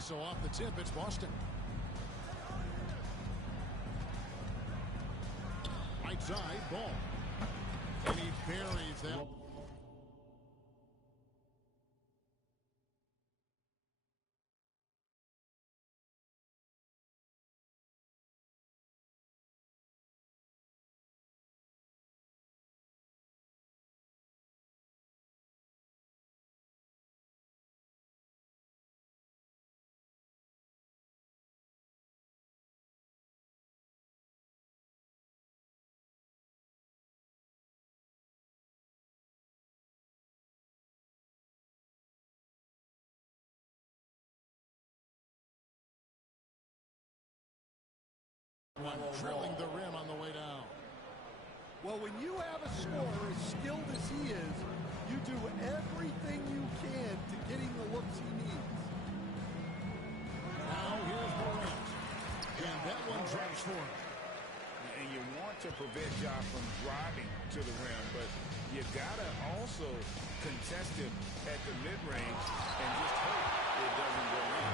So off the tip, it's Boston. Right side, ball. And he buries that. One drilling the rim on the way down. Well, when you have a scorer as skilled as he is, you do everything you can to get him the looks he needs. Now here's Morant. And that one drops for him. And you want to prevent Ja from driving to the rim, but you gotta also contest him at the mid-range and just hope it doesn't go in.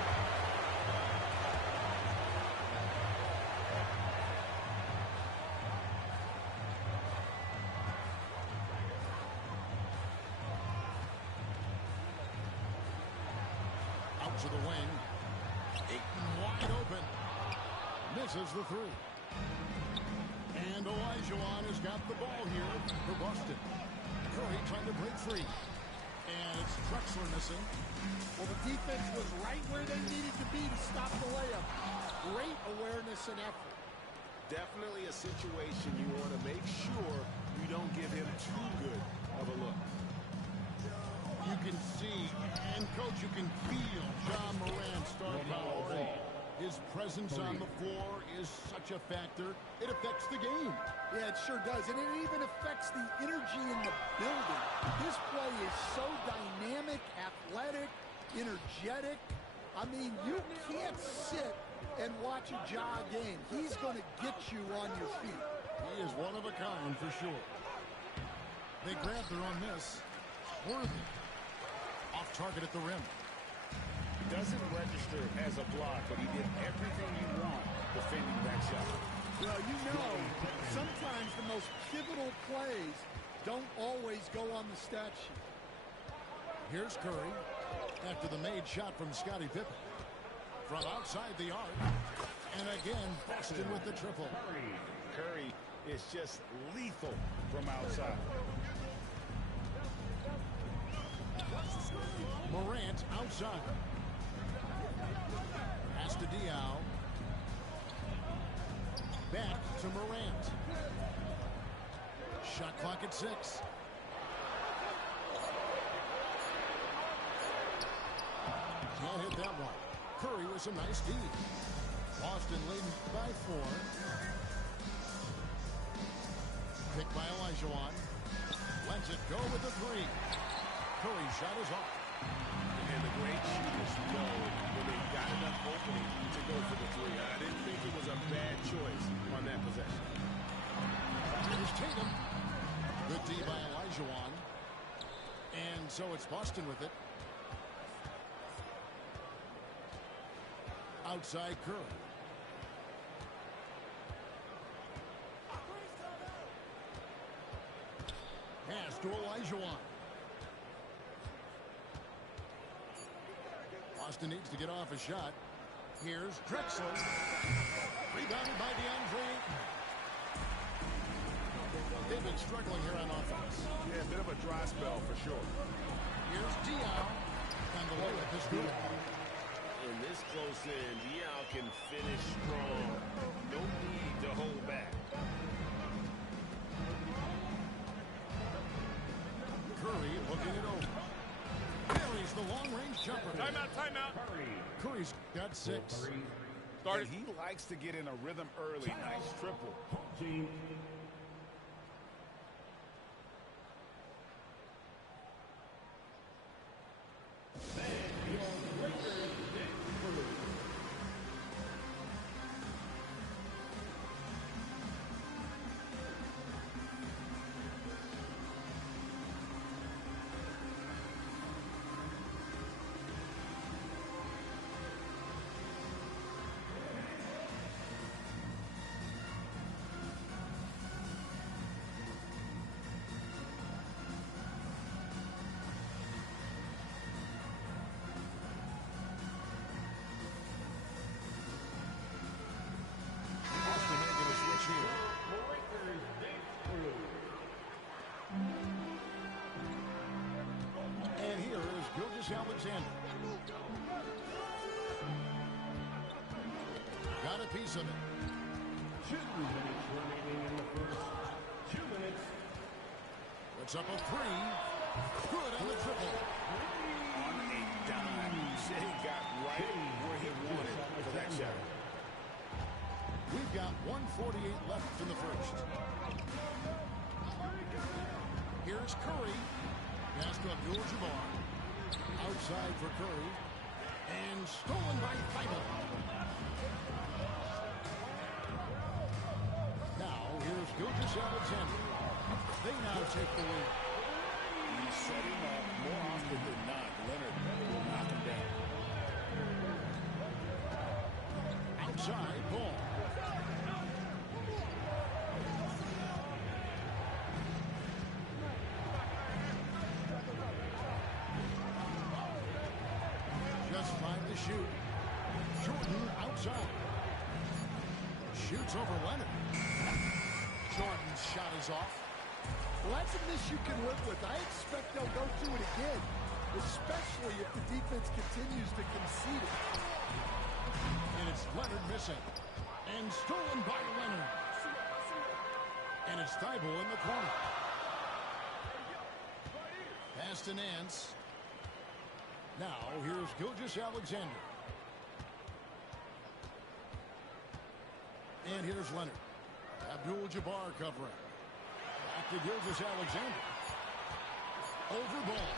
To the wing. Ayton wide open. Misses the three. And Olajuwon has got the ball here for Boston. Curry trying to break free. And it's Drexler missing. Well, the defense was right where they needed to be to stop the layup. Great awareness and effort. Definitely a situation you want to make sure you don't give him too good of a look. You can see, and coach, you can feel Ja Morant's star power. His presence on the floor is such a factor. It affects the game. Yeah, it sure does. And it even affects the energy in the building. His play is so dynamic, athletic, energetic. I mean, you can't sit and watch a Ja game. He's going to get you on your feet. He is one of a kind for sure. They grabbed their own miss. Worthy. Off target at the rim. Doesn't register as a block, but he did everything you want defending that shot. Well, you know, sometimes the most pivotal plays don't always go on the stat sheet. Here's Curry after the made shot from Scottie Pippen. From outside the arc. And again, Boston with the triple. Curry is just lethal from outside. Morant outside. Pass to Diaw. Back to Morant. Shot clock at 6. Can't hit that one. Curry with some nice D. Boston leading by 4. Picked by Olajuwon. Lets it go with the 3. Curry's shot is off. And the great shooters know when they've got enough opening to go for the 3. I didn't think it was a bad choice on that possession. Here's Tatum. Good D by Olajuwon. And so it's Boston with it. Outside Curry. Pass to Olajuwon. Boston needs to get off a shot. Here's Drexler. Rebounded by DeAndre. They've been struggling here on offense. Yeah, a bit of a dry spell for sure. Here's Diaw. And the layup is good. In this close in, Diaw can finish strong. No need to hold back. Curry looking it over. Carries the long-range jumper. Timeout, timeout. Curry's got 6. And he likes to get in a rhythm early. Nice triple. Gilgeous-Alexander. Got a piece of it. 2 minutes remaining in the first. 2 minutes. Puts up a three. Good on the triple. On a dime. Shea got right where he wanted for that shot. We've got 1:48 left in the first. Here's Curry. Pass to Abdul-Jabbar. Outside for Curry. And stolen by Thibault. Now, here's Gilgeous-Alexander. They now take the lead. He's setting up more often than not. Leonard will knock him down. Outside ball. Just 5 to shoot. Jordan outside. Shoots over Leonard. Jordan's shot is off. Well, that's a miss you can live with. I expect they'll go through it again, especially if the defense continues to concede it. And it's Leonard missing. And stolen by Leonard. And it's Thibault in the corner. Pass to Nance. Now, here's Gilgeous-Alexander. And here's Leonard. Abdul-Jabbar covering. Back to Gilgeous-Alexander. Over ball.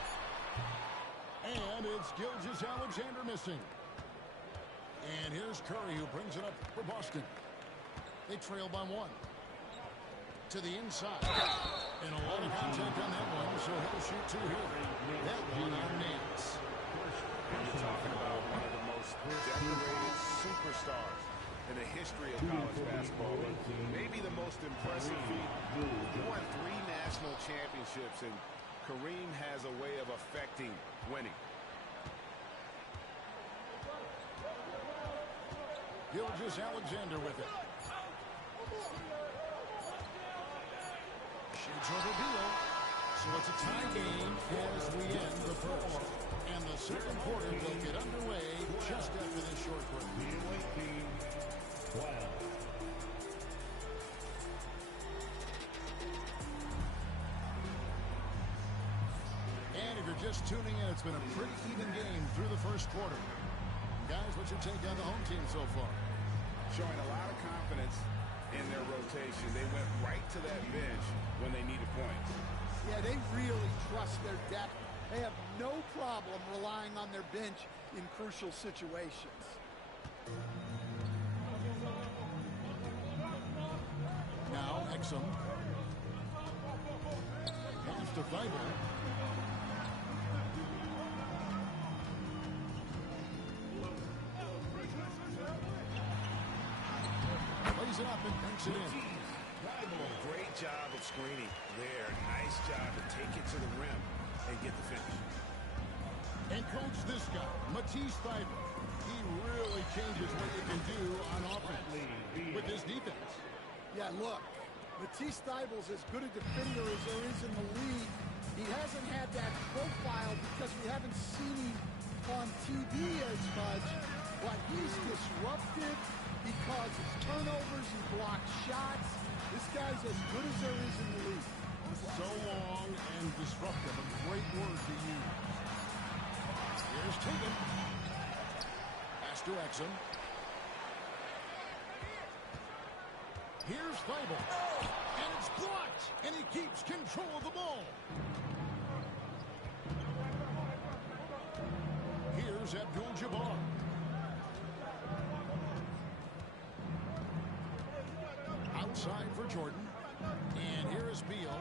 And it's Gilgeous-Alexander missing. And here's Curry, who brings it up for Boston. They trail by 1. To the inside. And a lot of contact on that one, so he'll shoot 2 here. That one on Nance. You're talking about one of the most decorated superstars in the history of college basketball. Maybe the most impressive feat. He won 3 national championships, and Kareem has a way of affecting winning. Gilgeous-Alexander with it. Shoots over Beal. So it's a tie game as we end the first. And the second quarter will get underway just after this short break. And if you're just tuning in, it's been a pretty even game through the first quarter. Guys, what's your take on the home team so far? Showing a lot of confidence in their rotation. They went right to that bench when they needed points. Yeah, they really trust their depth. They have no problem relying on their bench in crucial situations. Now, Exum. Pass to Thibault. Plays it up and banks it in. Great job of screening there. Nice job to take it to the rim and get the finish. And coach, this guy, Matisse Thybulle, he really changes what you can do on offense with his defense. Yeah, look, Matisse Thybulle's as good a defender as there is in the league. He hasn't had that profile because we haven't seen him on TV as much, but he's disruptive. He causes turnovers, he blocks shots. This guy's as good as there is in the league. So long and disruptive, a great word to use. Here's Tatum. Pass to Exum. Here's Thibault. And it's blocked. And he keeps control of the ball. Here's Abdul-Jabbar. Outside for Jordan. And here is Beal.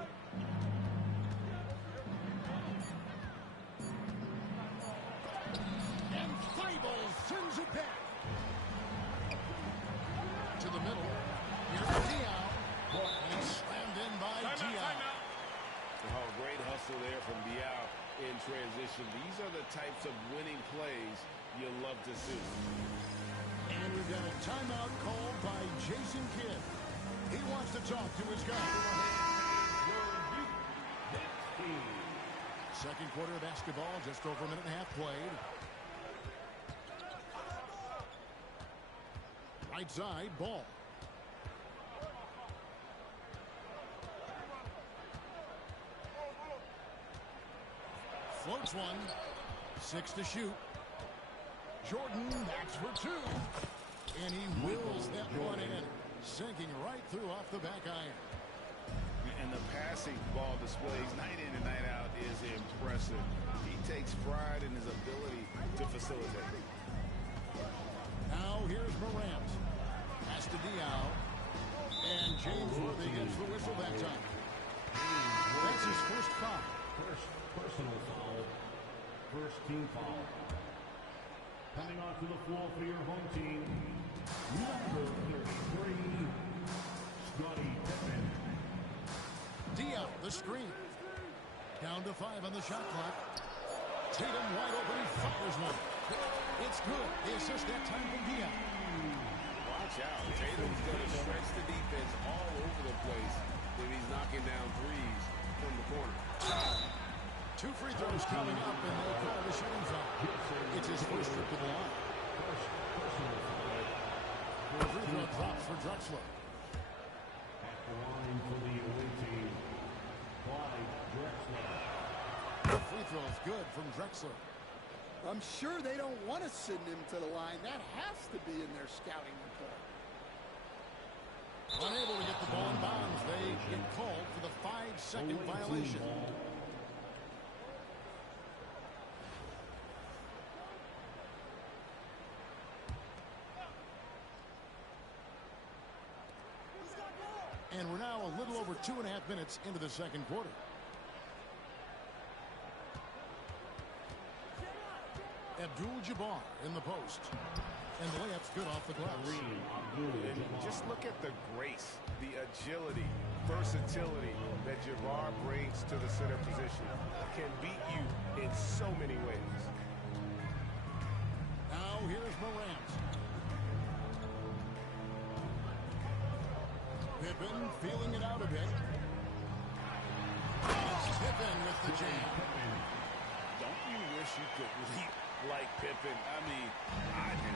And Thibault sends it back. To the middle. Here's Diaw. And it's slammed in by Diaw. Oh, great hustle there from Diaw in transition. These are the types of winning plays you love to see. And we've got a timeout called by Jason Kidd. He wants to talk to his guy. Second quarter of basketball, just over a minute and a half played. Right side, ball. Floats one. 6 to shoot. Jordan, that's for 2. And he wills that one in. Sinking right through off the back iron. And the passing ball displays night in and night out is impressive. He takes pride in his ability to facilitate. Now here's Morant. Pass to Diaw. And James Worthy gets the whistle that time. That's his first foul. First personal foul. First team foul. Coming onto the floor for your home team, number 33, Scottie Pippen. Diaw, the screen. Down to 5 on the shot clock. Tatum wide open. He fires one. It's good. The assist that time from Diaw. Watch out. Tatum's going to stretch the defense all over the place if he's knocking down threes from the corner. 2 free throws coming up, and they call the shooting foul. It's his first trip to the line. The free throw drops for Drexler. At the line for the away team, Clyde Drexler. The free throw is good from Drexler. I'm sure they don't want to send him to the line. That has to be in their scouting report. Unable to get the ball in bounds. They get called for the 5-second violation. And we're now a little over 2.5 minutes into the second quarter. Abdul-Jabbar in the post. And the layup's good off the glass. And just look at the grace, the agility, versatility that Jabbar brings to the center position. Can beat you in so many ways. Now here's Morant. Pippen feeling it out a bit. It's Pippen with the jam. Don't you wish you could leap like Pippen? I mean, I do.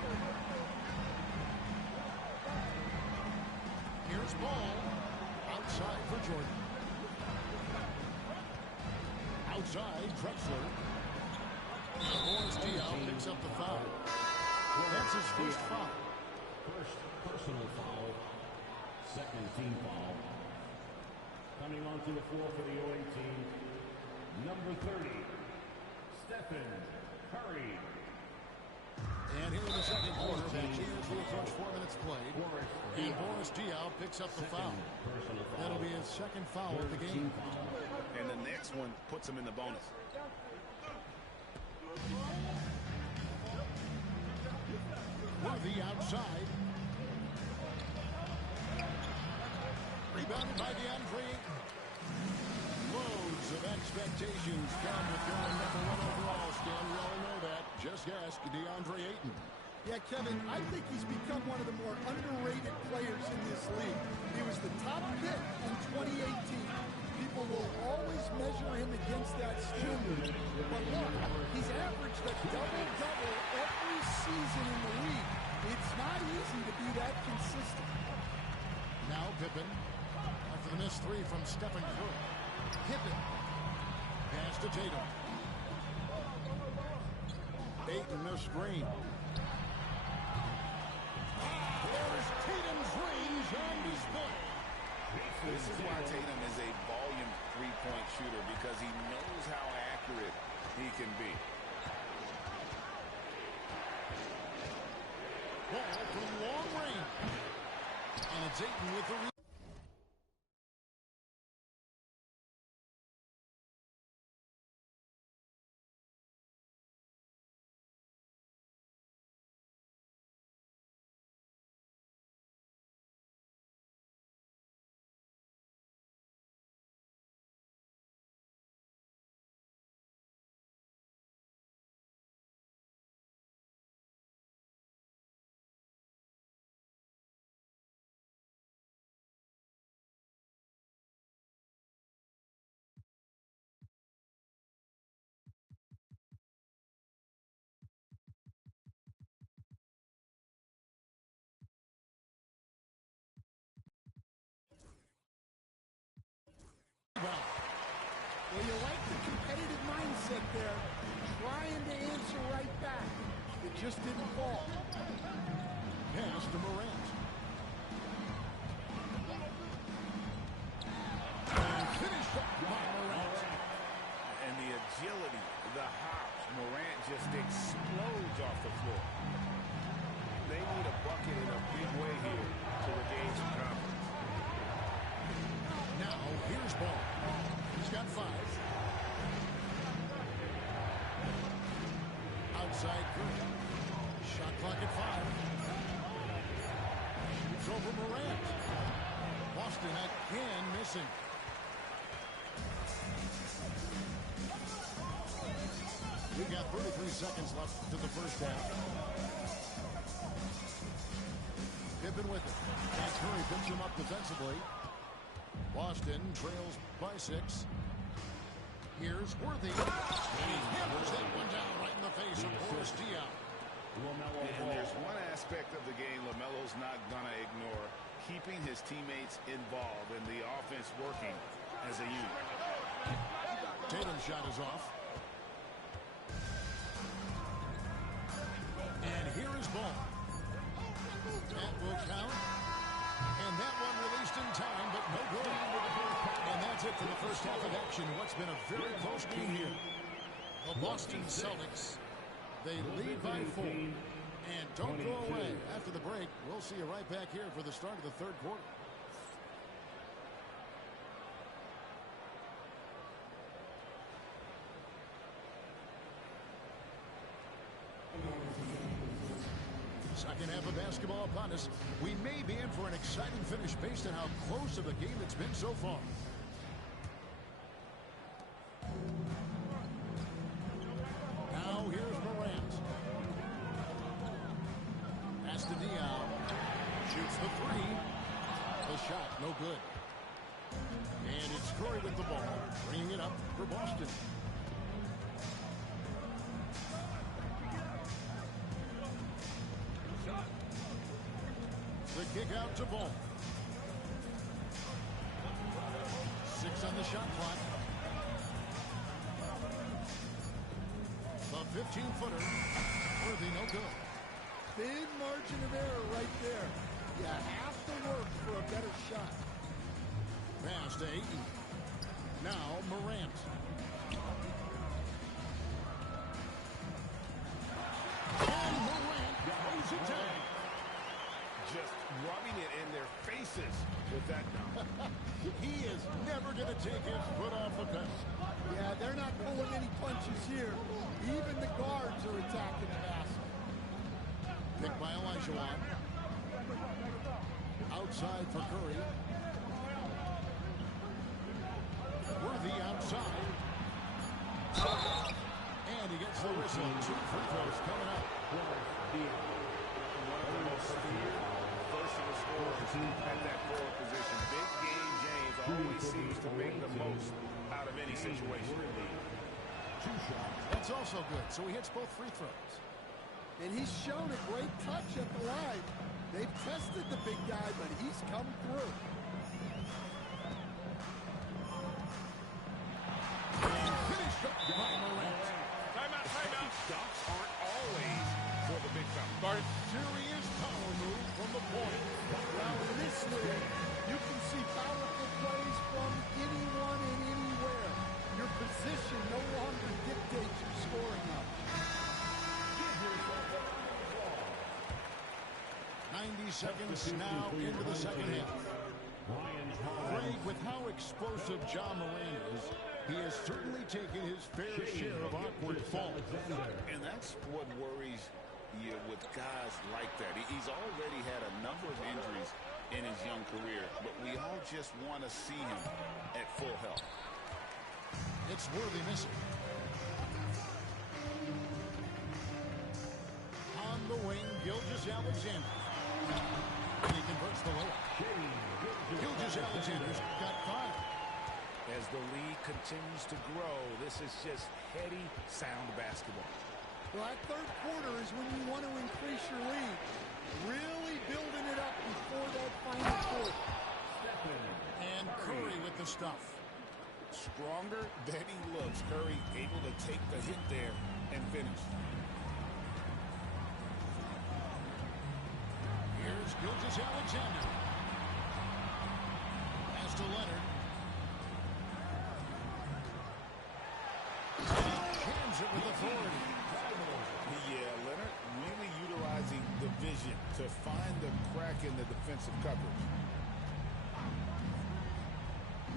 Here's ball. Outside for Jordan. Outside, Drexler. Boris Diaw picks up the foul. That's his first foul. First personal foul. Second team foul. Coming onto the floor for the OA team, number 30, Stephen Curry. And here in the second quarter, that change will approach 4 minutes played. And Boris Diaw picks up the foul. That'll be his second foul of the game. And the next one puts him in the bonus. Worthy outside. Rebounded by DeAndre Ayton. Loads of expectations come with going number 1 overall. Stan, we all know that. Just ask DeAndre Ayton. Yeah, Kevin, I think he's become one of the more underrated players in this league. He was the top pick in 2018. People will always measure him against that standard. But look, he's averaged a double-double every season in the league. It's not easy to be that consistent. Now Pippen. After the missed 3 from Stephen Curry. Pippen. Pass to Tatum. Ayton, the screen. There's Tatum's range on display. This is why Tatum is a volume three-point shooter, because he knows how accurate he can be. Ball from long range. And it's Ayton with the mindset there, trying to answer right back. It just didn't fall. Pass to Morant. And finished up by Morant. And the agility, the hops, Morant just explodes off the floor. They need a bucket in a big way here to regain some confidence. Now, here's Ball. He's got 5. Outside Curry. Shot clock at 5. It's over Morant. Boston again missing. We've got 33 seconds left to the first half. Pippen with it. And Curry picks him up defensively. Boston trails by 6. Here's Worthy. And he hammers that one down right in the face of Boris Diaw. And there's one aspect of the game LaMelo's not going to ignore, keeping his teammates involved and the offense working as a unit. Tatum's shot is off. And here is Ball. That will count. And that one released in time, but no good. And that's it for the first half of action. What's been a very close game here. The Boston Celtics, they lead by 4. And don't go away. After the break, we'll see you right back here for the start of the third quarter. Second half of basketball upon us. We may be in for an exciting finish based on how close of a game it's been so far. Now here's Morant. Pass to Diaw. Shoots the 3. The shot, no good. And it's Curry with the ball, bringing it up for Boston. The kick out to Ball. 6 on the shot clock. The 15-footer. Worthy, no good. Big margin of error right there. You have to work for a better shot. Pass to Ayton. Now Morant. And Morant goes it down. Just rubbing it in their faces with that dunk. He is never going to take his foot off the pedal. Yeah, they're not pulling any punches here. Even the guards are attacking the basket. Picked by Olajuwon. Outside for Curry. Worthy outside. And he gets the whistle. 2 free throws coming up. One of the most feared versatile scorers at that forward position. Big game James always seems to make the most out of any situation. That's also good. So he hits both free throws. And he's shown a great touch at the line. They've tested the big guy, but he's come through. And finished up by Morant. Timeout, timeout. Dunks aren't always for the big fella. Serious power move from the point. Now in this league, you can see powerful plays from anyone and anywhere. Your position no longer dictates your scoring up. 90 seconds now into the second half. Craig, with how explosive Ja Morant is, he has certainly taken his fair share of awkward falls. And that's what worries you with guys like that. He's already had a number of injuries in his young career, but we all just want to see him at full health. It's Worthy missing. On the wing, Gilgeous-Alexander. And he converts the layup. Gilgeous-Alexander's got 5. As the league continues to grow, this is just heady, sound basketball. Well, that third quarter is when you want to increase your lead. Really building it up before that final quarter. And Curry with the stuff. stronger than he looks. Curry able to take the hit there and finish. Here's Gilgeous-Alexander. Pass to Leonard. Jams it with authority. Yeah, Leonard really utilizing the vision to find the crack in the defensive coverage.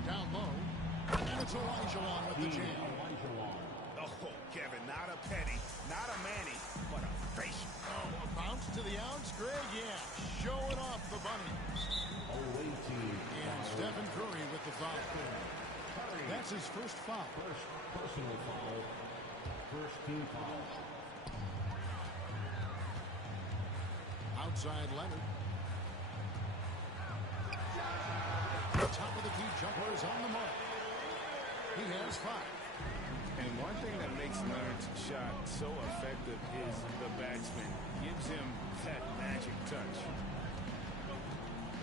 Down low. And it's Olajuwon with the jam. Oh, Kevin, not a penny, not a Manny, but a facial. Oh, a bounce to the outs, Greg. Yeah, showing off the bunny. And Stephen Curry with the foul. That's his first foul. First personal foul. First team foul. Outside Leonard. Top of the key jumper is on the mark. He has 5. And one thing that makes Leonard's shot so effective is the backspin. Gives him that magic touch.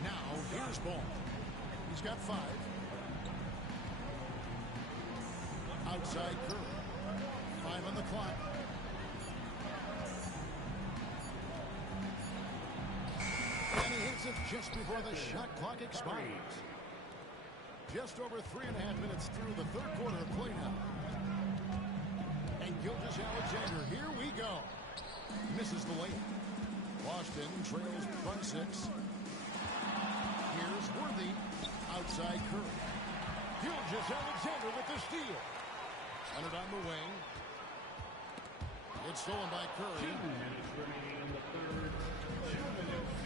Now, here's Ball. He's got 5. Outside Curry. 5 on the clock. And he hits it just before the shot clock expires. Just over 3.5 minutes through the third quarter of play now. And Gilgeous-Alexander, here we go. Misses the layup. Boston trails by 6. Here's Worthy. Outside Curry. Gilgeous-Alexander with the steal. Leonard on the wing. It's stolen by Curry. 2 minutes remaining in the third. 2 minutes.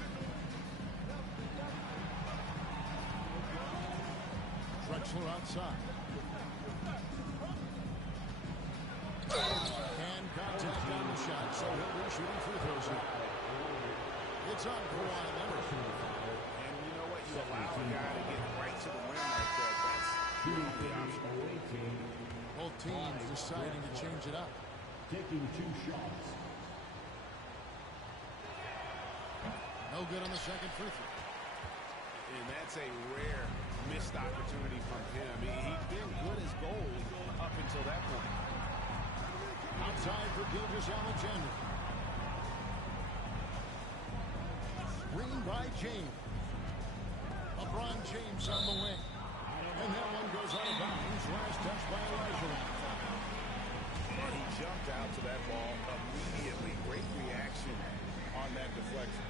Drexler outside. And contact on the shot, so he'll be shooting free throws here. It's on Kawhi Leonard. And you know what? You allow a guy to get right to the rim like that. That's really the option. Both teams deciding to change it up. Taking 2 shots. No good on the second free throw. And that's a rare missed opportunity from him. He's been good as gold up until that point. Outside for Gilgeous-Alexander. Screen by James. LeBron James on the wing. And that one goes out of bounds. Last touch by Olajuwon. And he jumped out to that ball immediately. Great reaction on that deflection.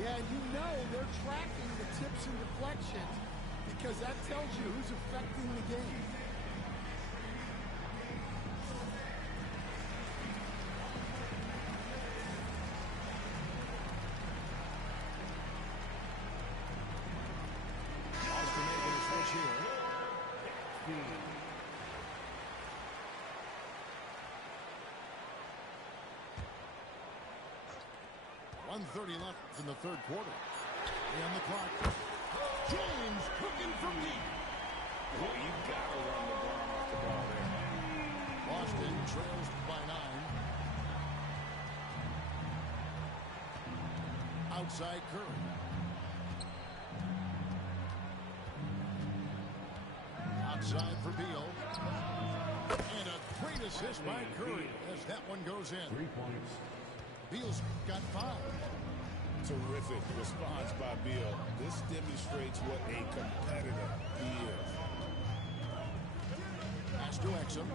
Yeah, and you know they're tracking the tips and deflections because that tells you who's affecting the game. Boston making a switch here. 1:30 left in the third quarter. And the clock. James cooking from deep. Well, you got to run LeBron off the ball there. Boston trails by 9. Outside Curry. Outside for Beal. And a great assist by Curry as that one goes in. 3 points. Beal's got 5. Terrific response by Beal. This demonstrates what a competitor he is. Pass to Exum.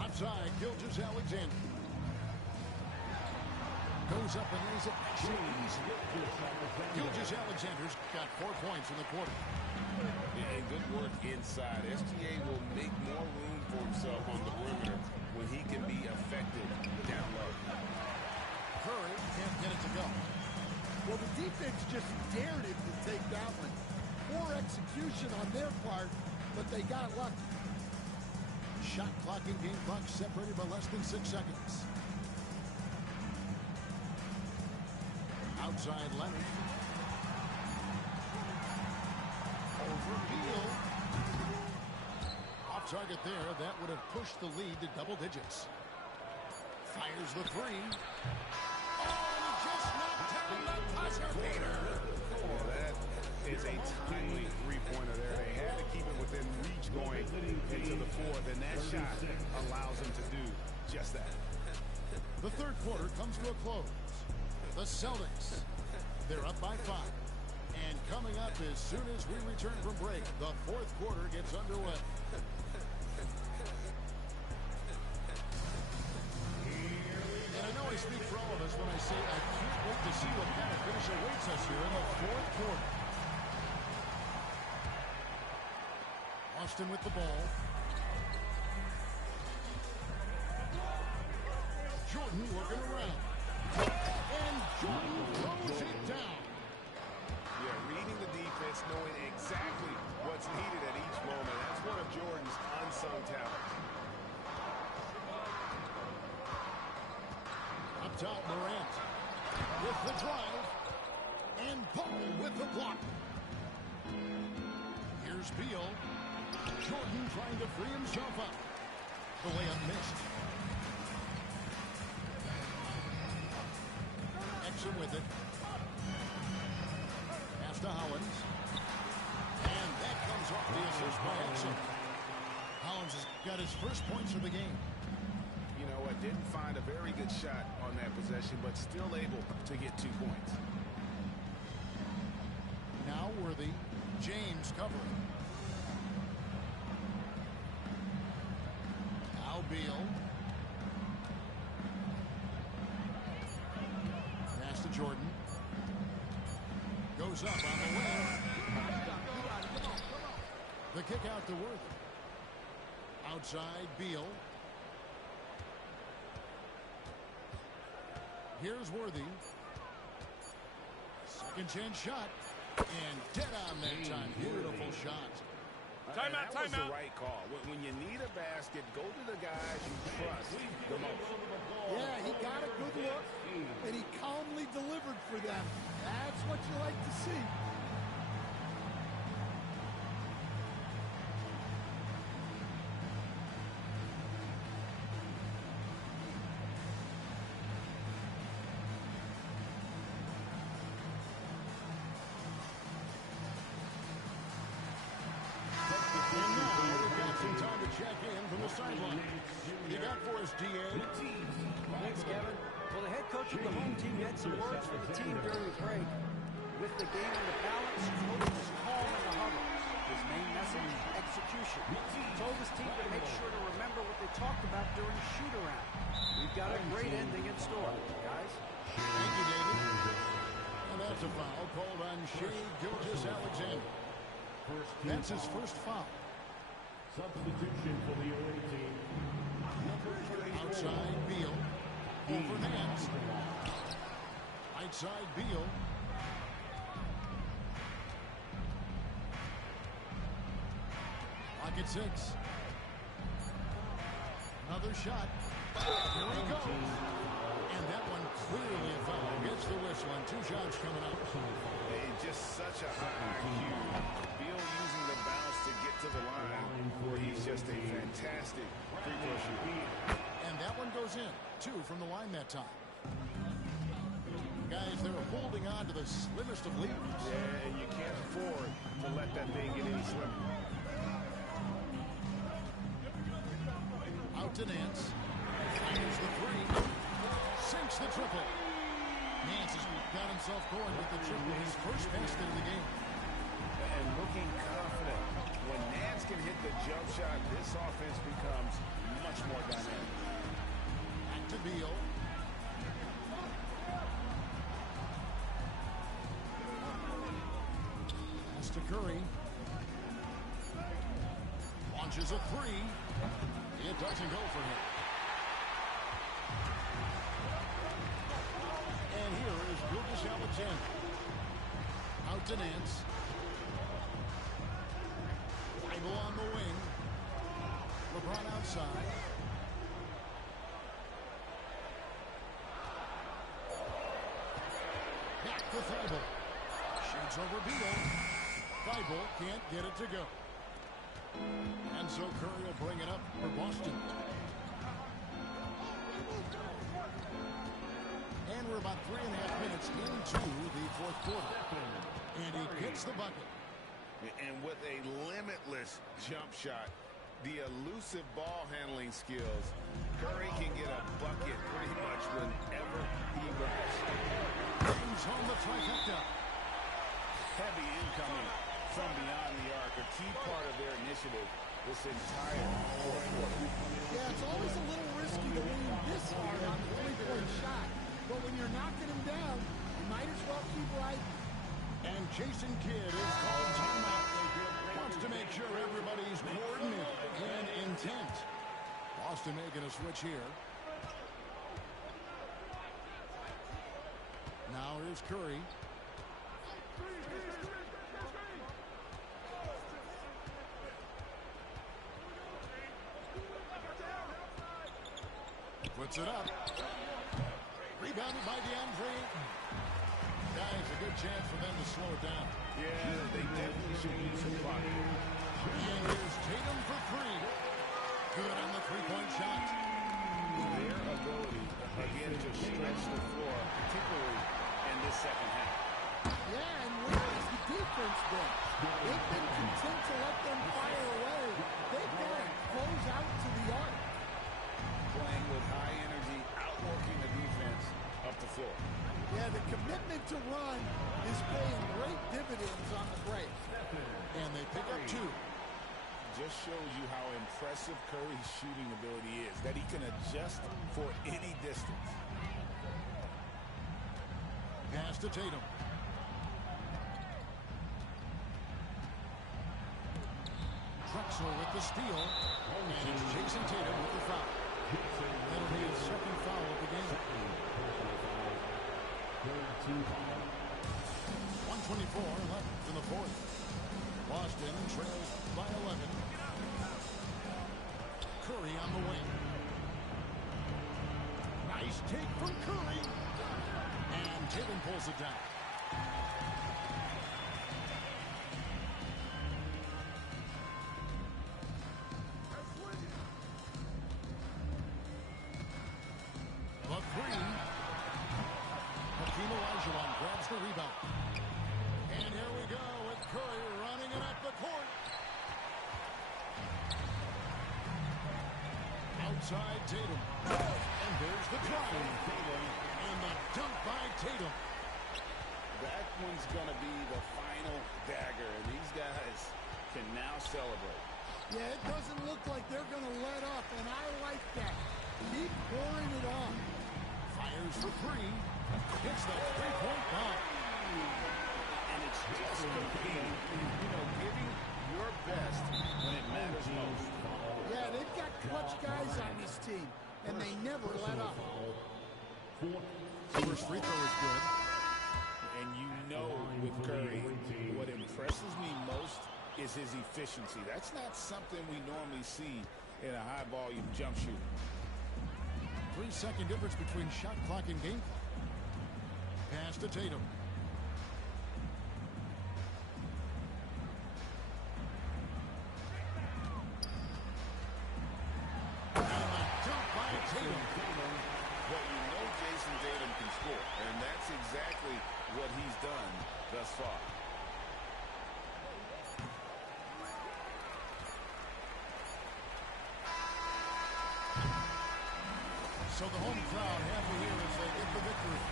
Outside, Gilgeous-Alexander. Goes up and lays it. Gilgeous-Alexander's got 4 points in the quarter. And good work inside. SGA will make more room for himself on the perimeter when he can be effective down low. Curry can't get it to go. Well, the defense just dared him to take that one. Poor execution on their part, but they got lucky. Shot clock and game clock separated by less than 6 seconds. Outside Leonard. Over Beal. Off target there. That would have pushed the lead to double digits. Fires the 3. Oh, and he just knocked down the buzzer beater. Oh, that is a timely three-pointer there. They had to keep it within reach going into the fourth, and that shot allows them to do just that. The third quarter comes to a close. The Celtics, they're up by 5. And coming up as soon as we return from break, the fourth quarter gets underway. And I know I speak for all of us when I say I can't wait to see what kind of finish awaits us here in the fourth quarter. Austin with the ball. Jordan working around. And Jordan throws it down. Yeah, reading the defense, knowing exactly what's needed at each moment. That's one of Jordan's unsung talents. Up top, Morant with the drive. And Paul with the block. Here's Beal. Jordan trying to free himself up. The layup missed. Exum with it. Pass to Hollins. And that comes off the assist by Exum. Hollins has got his first points of the game. You know what? Didn't find a very good shot on that possession, but still able to get 2 points. Now Worthy. James covering. Now Beal. Pass to Jordan. Goes up on the wing. The kick out to Worthy. Outside Beal. Here's Worthy. Second chance shot. And dead on that time. Beautiful shot. Timeout, that was the right call. When you need a basket, go to the guys you trust the most. Yeah, he got a good look, and he calmly delivered for them. That's what you like to see. Sideline. You got for us, DA. Thanks, Kevin. Well, the head coach of the home team had some words for the team during the break. With the game in the balance, coach was calm in the huddle. His main message, execution. He told his team to make sure to remember what they talked about during shoot-around. We've got a great ending in store, guys. Thank you, David. And that's a foul called on Shai Gilgeous-Alexander. That's his first foul. Substitution for the away team. Outside Beal. Over Nance. Outside Beal. Lock at 6. Another shot. Here he goes. And that one clearly a foul. Gets the whistle and 2 shots coming up. Hey, just such a high IQ. Beal using the bounce to get to the line. He's just a fantastic free throw shooter. And that one goes in. 2 from the line that time. Guys, they're holding on to the slimmest of leads. Yeah, and you can't afford to let that thing get any slimmer. Out to Nance. Fires the 3. Sinks the triple. Nance has got himself going with the triple. His first basket of the game. And looking confident. When Nance can hit the jump shot, this offense becomes much more dynamic. Back to Beal. Pass to Curry. Launches a 3. It doesn't go for him. And here is Gilgeous-Alexander. Out to Nance. Thibault on the wing. LeBron outside. Back to Thibault. Shoots over Beal. Thibault can't get it to go. And so Curry will bring it up for Boston. And we're about 3.5 minutes into the fourth quarter. And he gets makes the bucket. And with a limitless jump shot, the elusive ball handling skills, Curry can get a bucket pretty much whenever he wants. Brings home the trifecta. Heavy incoming from beyond the arc, a key part of their initiative this entire fourth quarter. Yeah, it's always a little risky to lean this hard on the three-point shot. But when you're knocking him down, you might as well keep riding. And Jason Kidd is called timeout. Wants to make sure everybody's coordinated and intent. Boston making a switch here. Now here's Curry. Puts it up. Rebounded by DeAndre Ayton. Guys, a good chance for them to slow it down. Yeah, they definitely should use some clock. And here's Tatum for three. Good on the three-point shot. Their ability, again, to stretch the floor, particularly in this second half. Yeah, and where has the defense been? They've been content to let them fire away. They've got to close out to the arc. Playing with high energy, outworking the defense up the floor. Yeah, the commitment to run is paying great dividends on the break. And they pick up two. Just shows you how impressive Curry's shooting ability is, that he can adjust for any distance. Pass to Tatum. Drexler with the steal. And it's Jason Tatum with the foul. That'll be his second foul of the game. 124 left in the fourth. Boston trails by 11. Curry on the wing. Nice take from Curry. And Tatum pulls it down. The three. Hakeem Olajuwon grabs the rebound. And here we go with Curry running it up the court. Outside Tatum. And there's the drive. And the dunk by Tatum. That one's going to be the final dagger, and these guys can now celebrate. Yeah, it doesn't look like they're going to let up, and I like that. Keep pouring it on. Fires for three. Hits the three-point bomb. And it's just competing, giving your best when it matters most. Yeah, they've got clutch guys on this team, and they never let up. First free throw is good. And with Curry, what impresses me most is his efficiency. That's not something we normally see in a high-volume jump shooter. 3-second difference between shot clock and game clock. Pass to Tatum. And the dunk by Tatum. But Jason Tatum can score, and that's exactly what he's done thus far. So the home crowd happy here as they get the victory.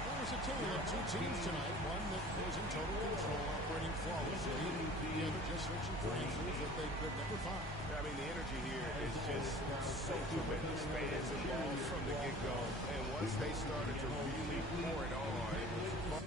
There was a tale of two teams tonight, one that was in total control, operating flawlessly, the other just searching for answers that they could never find. I mean, the energy here is just so tremendous. Fans involved from the get-go, and once they started to really pour it on, it was fun.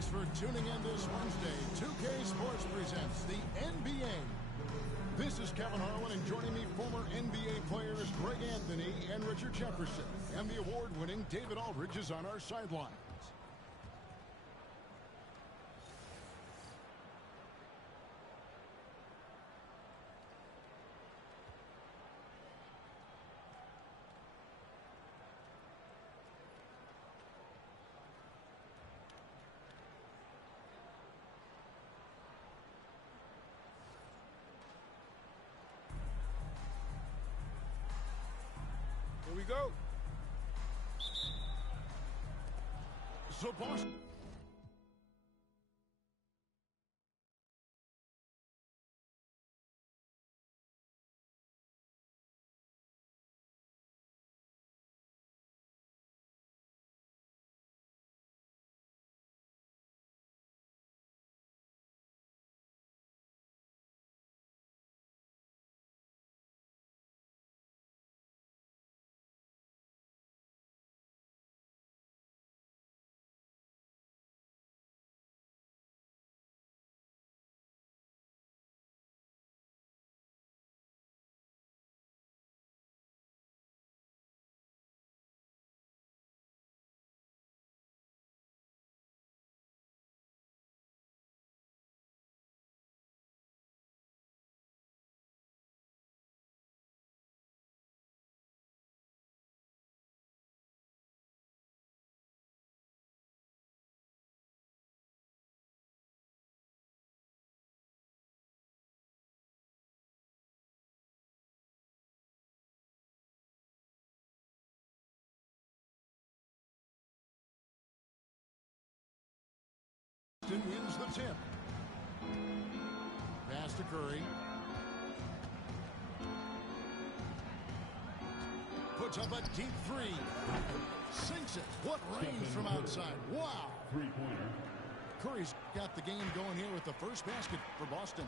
Thanks for tuning in this Wednesday. 2K Sports presents the NBA. This is Kevin Harlan, and joining me, former NBA players Greg Anthony and Richard Jefferson. And the award-winning David Aldridge is on our sideline. Here we go. So Boston. Wins the tip. Pass to Curry. Puts up a deep three. Sinks it. What range from outside. Wow. Three-pointer. Curry's got the game going here with the first basket for Boston.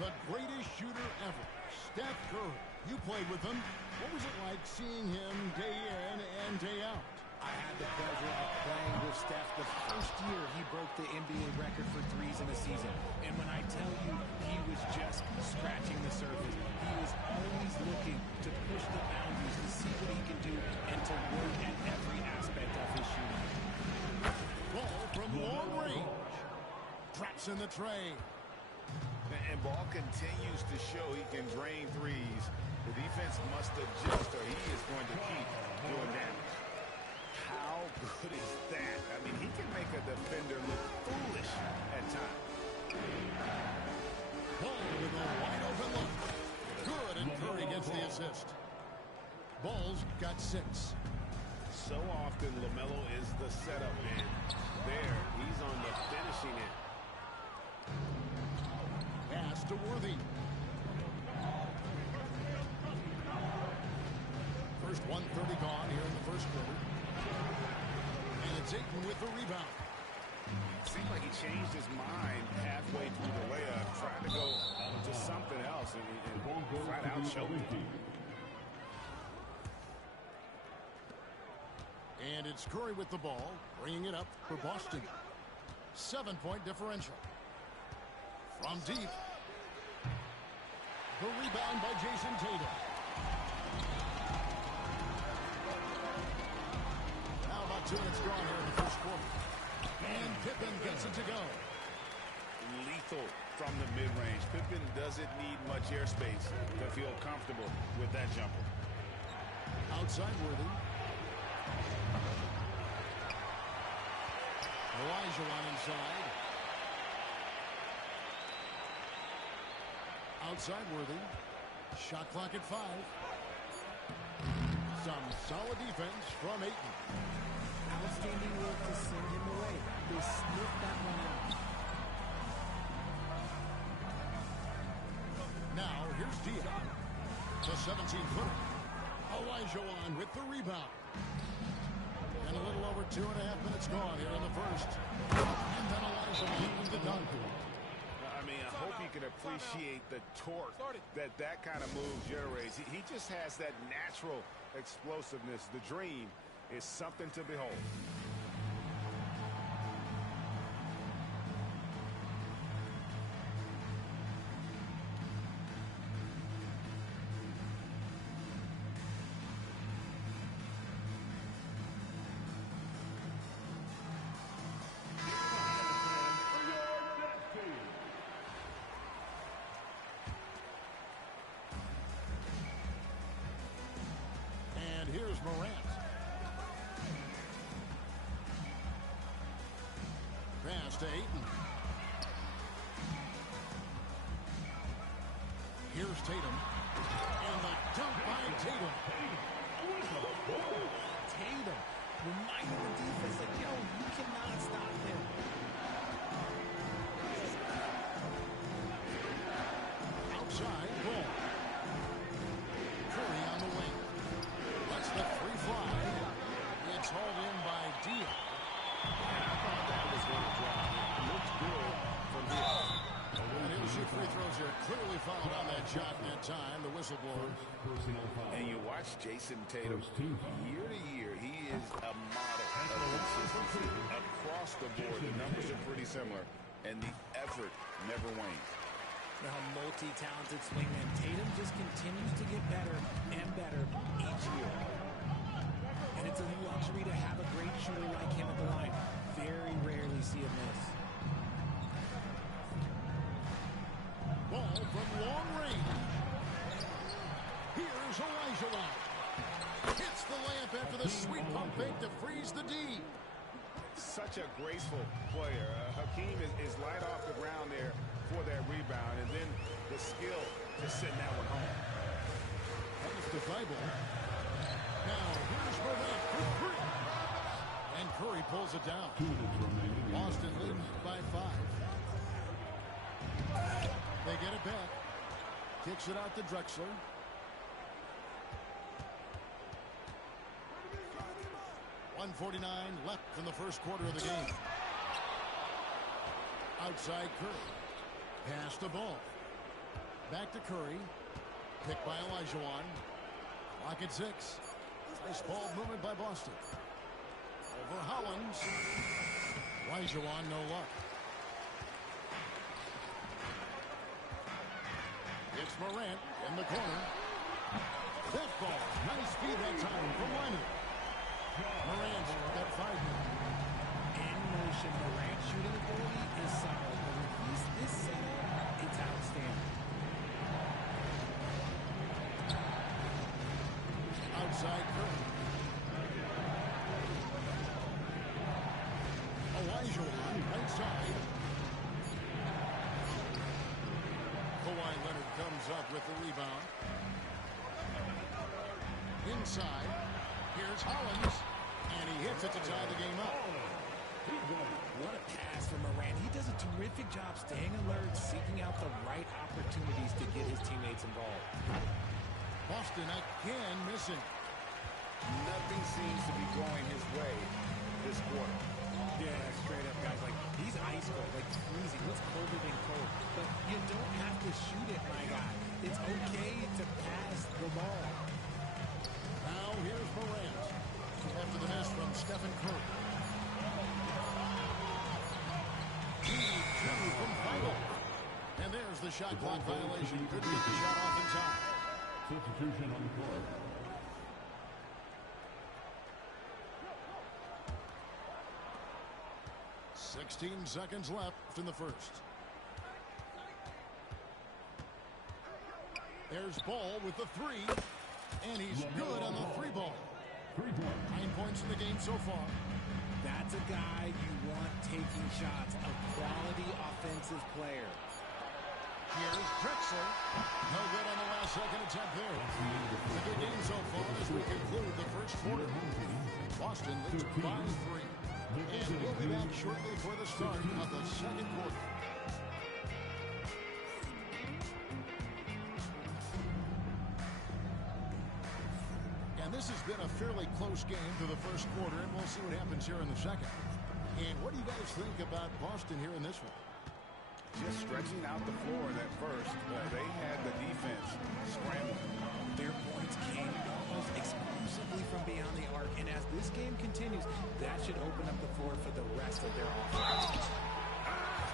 The greatest shooter ever, Steph Curry. You played with him. What was it like seeing him day in and day out? I had the pleasure of playing with Steph the first year he broke the NBA record for threes in a season. And when I tell you he was just scratching the surface, he was always looking to push the boundaries to see what he can do and to work at every aspect of his shooting. Ball from long range. Traps in the tray. And Ball continues to show he can drain threes. The defense must adjust or he is going to keep doing damage. How good is that? I mean, he can make a defender look foolish at times. Ball with a wide open look. Good, and Curry gets the assist. Ball's got 6. So often, LaMelo is the setup man. There, he's on the finishing end. Pass to Worthy. First 1:30 gone here in the first quarter. And it's Ayton with the rebound. Seemed like he changed his mind halfway through the layup, trying to go to something else, and flat out choked. And it's Curry with the ball, bringing it up for Boston. 7-point differential. From deep. The rebound by Jason Tatum. Now about 2 minutes gone here in the first quarter. And Pippen gets it to go. Lethal from the mid-range. Pippen doesn't need much airspace to feel comfortable with that jumper. Outside Worthy. Elijah on inside. Outside Worthy. Shot clock at 5. Some solid defense from Ayton. Outstanding work to send him away. They sniffed that one out. Now, here's Diaz. The 17-footer. Elijah on with the rebound. And a little over 2.5 minutes gone here in the first. And then Elijah with the dunk. I mean, I hope you can appreciate the torque that kind of move generates. He just has that natural explosiveness. The dream is something to behold. Here's Morant. Pass to Ayton. Here's Tatum. And the dunk by Tatum. Tatum reminding the defense that, yo, you cannot stop him. Outside, ball. Curry on the wing. Lets the three fly. It's hauled in by Dia. I thought that was going to drop. It looks good from here. And he'll shoot free throws here. Clearly fouled on that shot in that time. The whistle blower. And you watch Jason Tatum, year to year, he is a model of consistency. Across the board, the numbers are pretty similar, and the effort never wanes. Now, multi-talented swingman Tatum just continues to get better and better each year. And it's a luxury to have a great shooter like him at the line. Very rarely see a miss. Ball from long range. Here's Olajuwon. Hits the layup after the sweet pump fake to freeze the D. Such a graceful player. Hakeem is light off the ground there for that rebound, and then the skill to send that one home. Pass to Thibault. Now here's Morant for three. And Curry pulls it down. Boston leads by 5. They get it back. Kicks it out to Drexler. .149 left in the first quarter of the game. Outside Curry. Pass the ball. Back to Curry. Picked by Olajuwon. Lock at 6. Nice ball movement by Boston. Over Hollins. Olajuwon no luck. It's Morant in the corner. That ball. Nice speed that time from Leonard. Morant's got 5 now. In motion, Morant's shooting ability is solid, but when he's this set up, it's outstanding. Outside Curry. Olajuwon, right side. Kawhi Leonard comes up with the rebound. Inside. Here's Hollins. And he hits it to tie the game up. What a pass from Morant. He does a terrific job staying alert, seeking out the right opportunities to get his teammates involved. Boston again missing. Nothing seems to be going his way this quarter. Yeah, straight up, guys. Like, he's ice cold, like freezing. What's colder than cold? But you don't have to shoot it, my guy. It's okay to pass the ball. Now here's Morant. After the miss from Stephen Curry. Deep 2 from Thibault. And there's the shot clock violation. Couldn't get the shot off in time. Substitution on the court. .16 seconds left in the first. There's Ball with the 3. And he's good on the 3 ball. 9 points in the game so far. That's a guy you want taking shots, a quality offensive player. Here's Drexler. No good on the last second attempt there. It's a good game so far as we conclude the first quarter. Boston leads by 3. And we'll be back shortly for the start of the second quarter. And this has been a fairly close game through the first quarter, and we'll see what happens here in the second. And what do you guys think about Boston here in this one? Just stretching out the floor in that first. They had the defense scrambling. Their points came almost exclusively from beyond the arc, and as this game continues, that should open up the floor for the rest of their offense.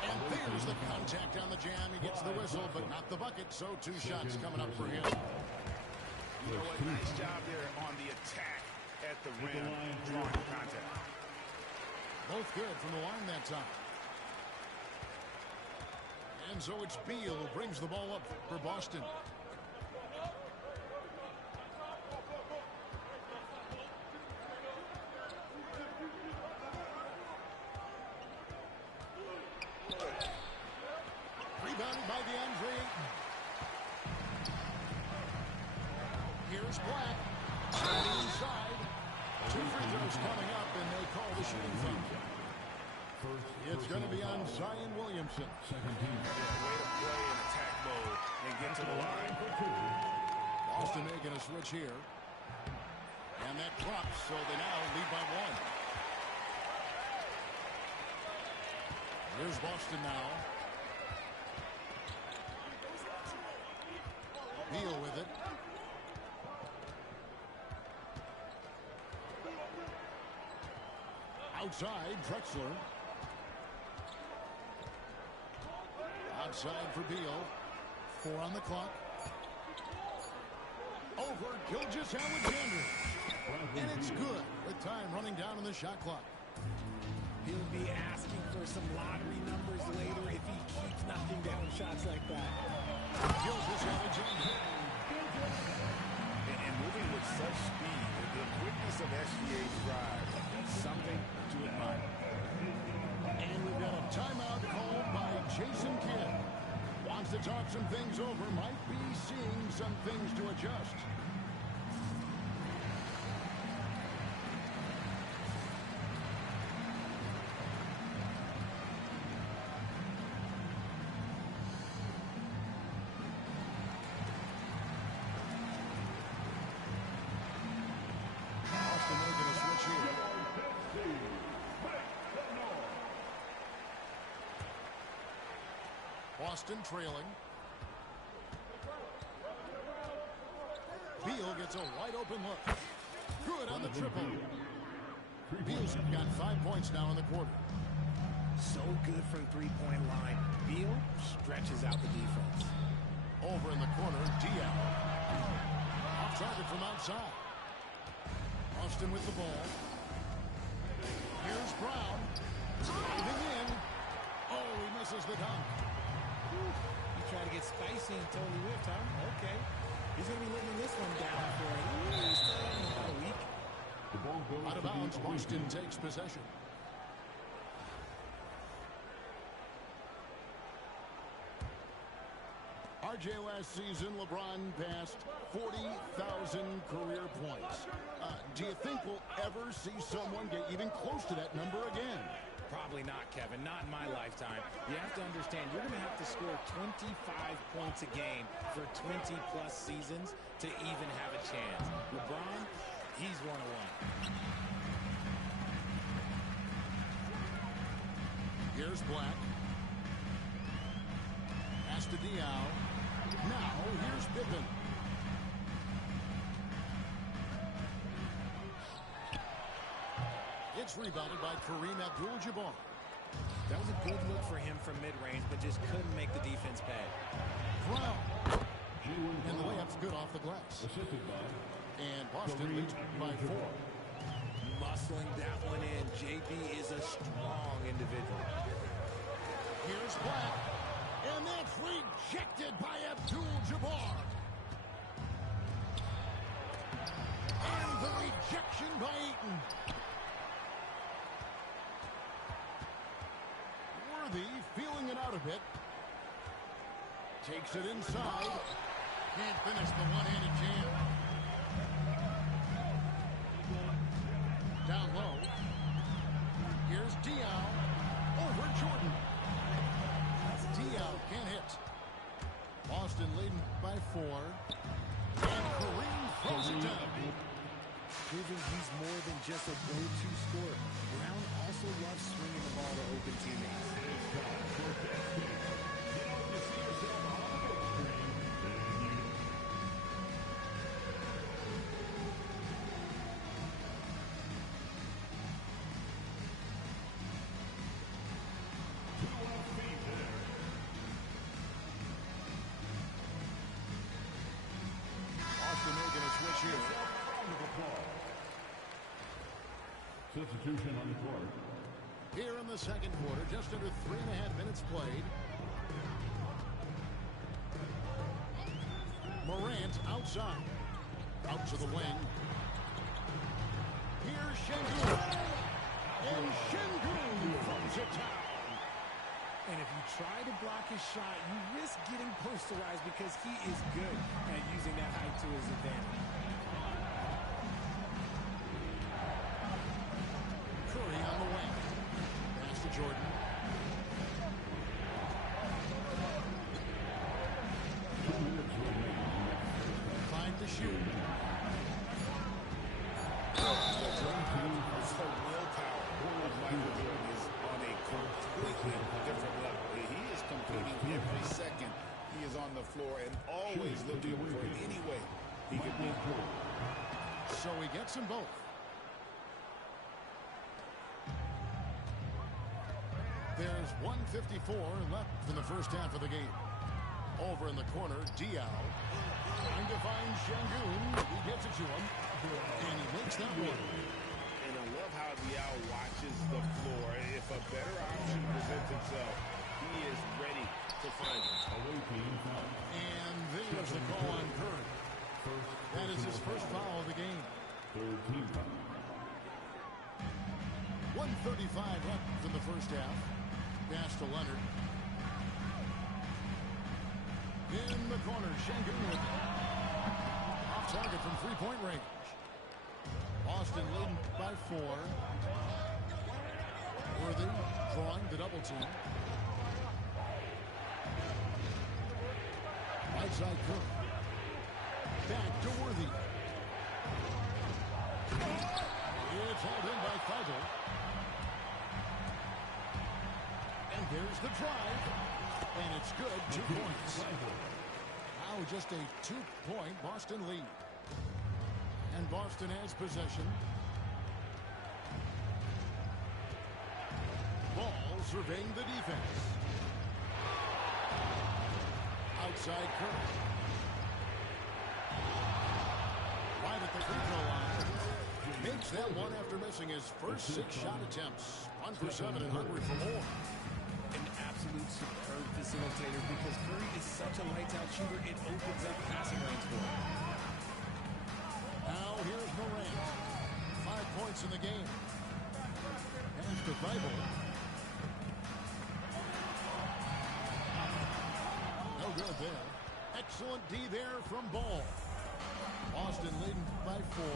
And there's the contact on the jam. He gets the whistle, but not the bucket, so 2 shots coming up for him. You know what? Nice job there on the attack at the rim, drawing the contact. Both good from the line that time. And so it's Beal who brings the ball up for Boston. Rebounded by DeAndre Ayton. Here's Black. Inside. 2 free throws coming up, and they call the shooting foul. It's going to be on Zion Williamson. Second team. Way to play in attack mode and get to the line. Boston making a switch here. And that drops, so they now lead by 1. Here's Boston now. Beal with it. Outside, Drexler. Outside for Beal. 4 on the clock. Over Gilgeous-Alexander. And it's good with time running down on the shot clock. He'll be asking for some lottery numbers later if he keeps knocking down shots like that. Gilgeous-Alexander. And moving with such speed, the quickness of SGA's drive, something to admire. And we've got a timeout called by Jason Kidd. Wants to talk some things over, might be seeing some things to adjust. Boston making a switch here. Boston trailing. Beal gets a wide open look. Good on the triple. Beal's got 5 points now in the quarter. So good from three-point line. Beal stretches out the defense. Over in the corner, Diallo. Off target from outside. Boston with the ball. Here's Brown. Driving in. Oh, he misses the dunk. He tried to get spicy and totally whiffed, huh? Okay. He's going to be living this one down for at least about a week. Out of bounds, Boston takes possession. RJ last season, LeBron passed 40,000 career points. Do you think we'll ever see someone get even close to that number again? Probably not, Kevin. Not in my lifetime. You have to understand, you're going to have to score 25 points a game for 20-plus seasons to even have a chance. LeBron, he's one of one. Here's Black. Pass to Diallo. Now, here's Pippen. It's rebounded by Kareem Abdul-Jabbar. That was a good look for him from mid-range, but just couldn't make the defense pay. Brown. And the layup's good off the glass. And Boston leads by 4. Muscling that one in. JB is a strong individual. Here's Black. And that's rejected by Abdul-Jabbar. And the rejection by Ayton. Worthy feeling it out a bit. Takes it inside. Can't finish the one-handed jam. Down low. Here's Diallo. Over Jordan. Diallo can't hit. Boston leading by 4. And Kareem throws it down. Proving he's more than just a go-to scorer. Brown also loves swinging the ball to open teammates. Boston making a switch here. Substitution on the court. Here in the second quarter, just under 3.5 minutes played. Morant outside. Out to the wing. Here's Şengün. And Şengün throws it down. And if you try to block his shot, you risk getting posterized because he is good at using that height to his advantage. Curry on the wing. Pass to Jordan. Find the shoot. It's the willpower of Michael Jordan is on a completely different level. He is competing every second he is on the floor and always looking for any way he can be. So he gets them both. There's 1:54 left in the first half of the game. Over in the corner, Diao trying to find Şengün. He gets it to him, and he makes that one. And I love how Diao watches the floor. If a better option presents itself, he is ready to find it. And there's the call on Curry. That is his first foul of the game. 1:35 left in the first half. Pass to Leonard. In the corner, Şengün with it. Off target from three-point range. Boston leading by 4. Worthy drawing the double team. Right side Curry. Back to Worthy. It's held in by Feigl. And there's the drive. And it's good. 2 points. Now just a 2-point Boston lead. And Boston has possession. Ball surveying the defense. Outside Curry. Right at the free throw line. Makes that one after missing his first 6 shot attempts. 1 for 7 and hungry for more. An absolute superb facilitator because Curry is such a lights-out shooter, it opens up passing lanes for him. Now here's Morant. 5 points in the game. Pass to Feigl. No good there. Excellent D there from Ball. Boston leading by 4.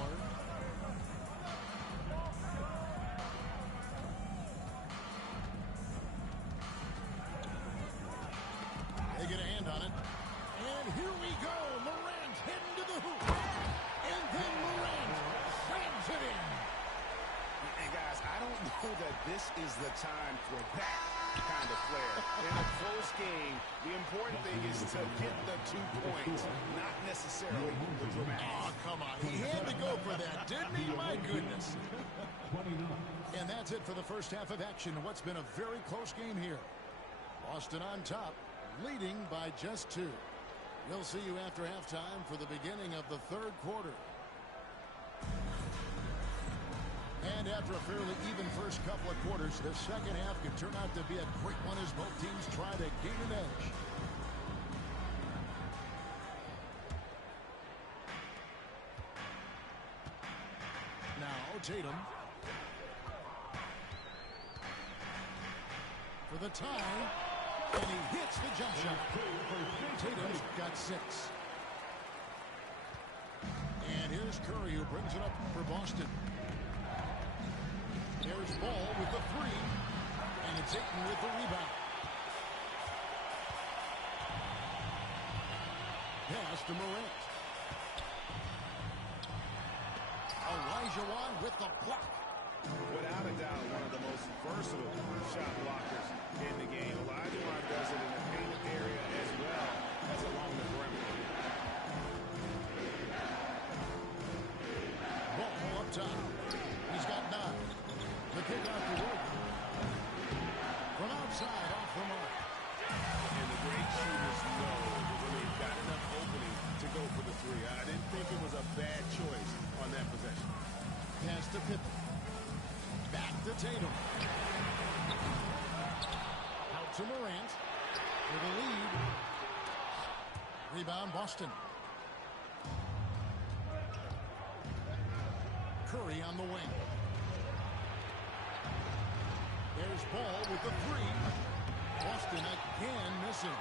They get a hand on it. And here we go. Morant heading to the hoop. And then Morant slams it in. And guys, I don't know that this is the time for that kind of flair. In a close game, the important thing is to get the 2 points, not necessarily the dramatics. Oh, come on. He had to go for that, didn't he? My goodness. And that's it for the first half of action. What's been a very close game here. Boston on top, leading by just 2. We'll see you after halftime for the beginning of the third quarter. And after a fairly even first couple of quarters, the second half could turn out to be a great one as both teams try to gain an edge. Now Tatum. For the tie. And he hits the jump shot. Tatum's got 6. And here's Curry who brings it up for Boston. There's Ball with the 3. And it's Ayton with the rebound. Pass to Morant. Olajuwon with the block. Without a doubt, one of the most versatile shot blockers in the game. Olajuwon does it in the paint area as well as along the perimeter. Ball up top. He's got 9. The kick out to work. From outside, off the mark. And the great shooters know when they've got enough opening to go for the 3. I didn't think it was a bad choice on that possession. Pass to Pippen. Back to Tatum. Out to Morant. For the lead. Rebound Boston. Curry on the wing. There's Ball with the 3. Boston again missing.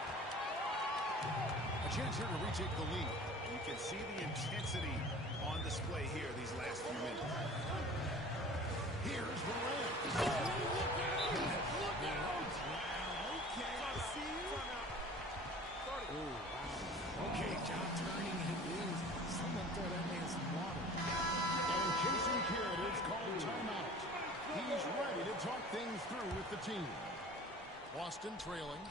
A chance here to retake the lead. You can see the intensity on display here these last few minutes. Here's Morant. Oh, look out! Look out! Okay, I see you. Oh, wow. Okay, job turning and wins. Someone throw that man some water. And Jason Kidd is called timeout. He's ready to talk things through with the team. Boston trailing.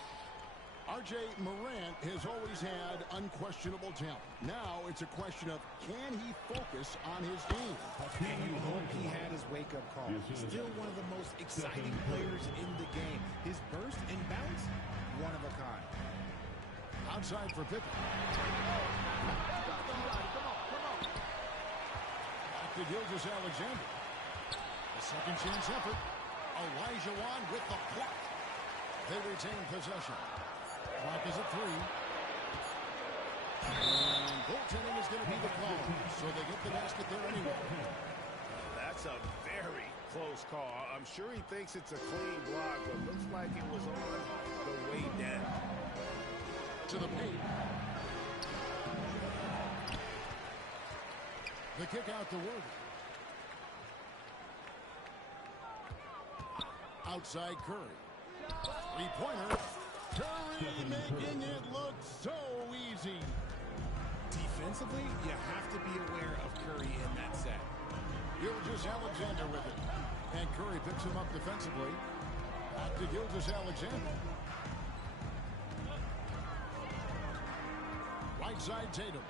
R.J. Morant has always had unquestionable talent. Now it's a question of can he focus on his game? And you hope he had his wake-up call. Still one of the most exciting players in the game. His burst and bounce, one of a kind. Outside for Pippen. Back to Gilgeous-Alexander. A second chance effort. Elijah Wan with the block. They retain possession. Clock is at 3. And goaltending is going to be the call. So they get the basket there anyway. That's a very close call. I'm sure he thinks it's a clean block, but looks like it was on the way down. To the paint. The kick out to Worthy. Outside Curry. Three-pointer. Curry making it look so easy. Defensively, you have to be aware of Curry in that set. Gilgeous-Alexander with it. And Curry picks him up defensively. Back to Gilgeous-Alexander. Right side Tatum.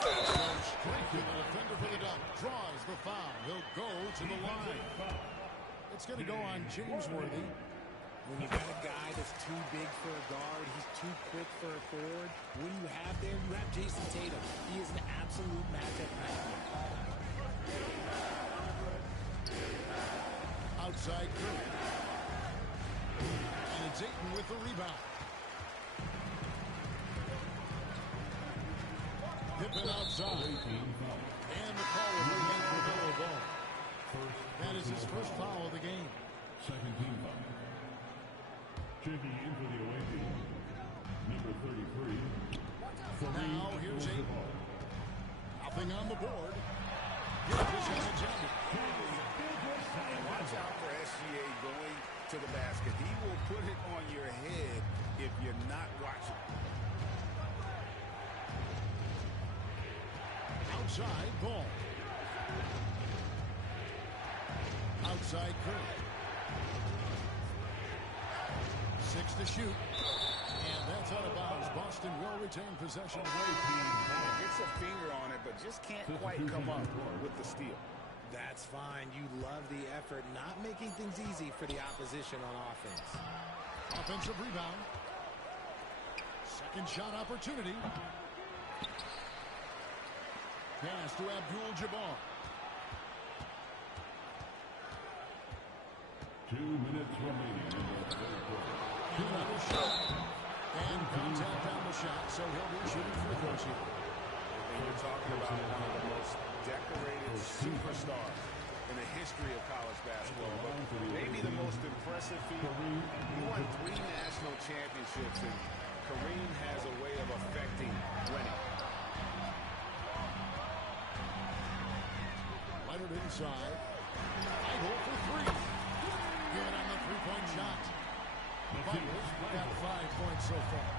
Goes straight to the defender for the dunk. Draws the foul. He'll go to the line. It's going to go on James Worthy. When you got a guy that's too big for a guard, he's too quick for a forward. What do you have there? You have Jason Tatum. He is an absolute matchup nightmare. Outside Curry. And it's Ayton with the rebound. Pippen outside. And the call will be made for Melo Ball. That is his first foul of the game. Second team foul. Checking in for the away team, number 33. Now here's Ayton. Nothing on the board. Gilgeous-Alexander. And watch out for SGA going to the basket. He will put it on your head if you're not watching. Outside Ball. Outside Curry. 6 to shoot. And that's out of bounds. Boston will retain possession. Gets a finger on it, but just can't quite come up with the steal. That's fine. You love the effort, not making things easy for the opposition on offense. Offensive rebound. Second shot opportunity. Pass to Abdul-Jabbar. 2 minutes remaining in the third quarter. Another shot. And contact on the shot, so he'll be shooting free throws here. And you're talking about one of the most decorated superstars in the history of college basketball. But maybe the most impressive feat. He won 3 national championships, and Kareem has a way of affecting winning. Leonard inside. Idle for 3. Good on the three-point shot. Fighters got 5 points so far.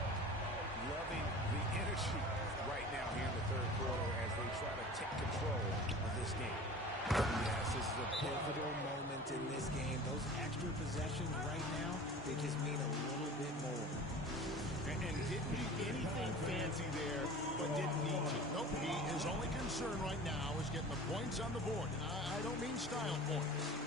Loving the energy right now here in the third quarter as they try to take control of this game. Yes, this is a pivotal moment in this game. Those extra possessions right now, they just mean a little bit more. And didn't do anything fancy there, but didn't need to. Nope, his only concern right now is getting the points on the board. And I don't mean style points.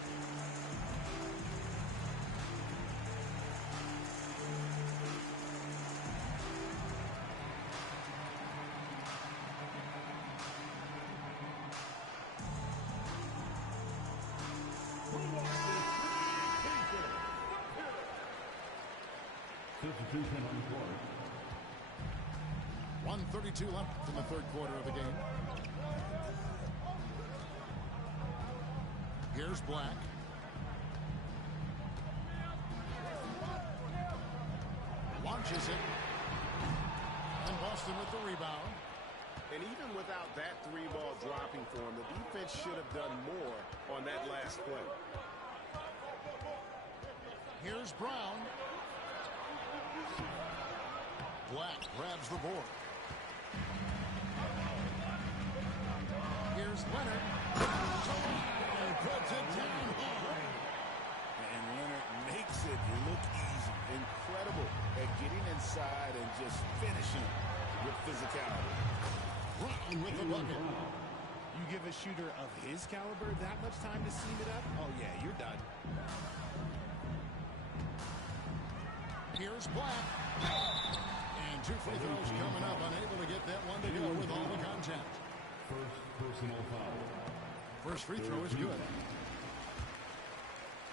Substitution on the court. 1:32 left in the third quarter of the game. Here's Black. launches it. And Boston with the rebound. And even without that three-ball dropping for him, the defense should have done more on that last play. Here's Brown. Black grabs the board. Here's Leonard. Puts it down hard. And Leonard makes it look easy. Incredible at getting inside and just finishing with physicality. Brown with the bucket. You give a shooter of his caliber that much time to seam it up, oh yeah, you're done. Here's Black. And 2 free throws coming up. Unable to get that one to go with all the contact. First personal foul. First free throw is good.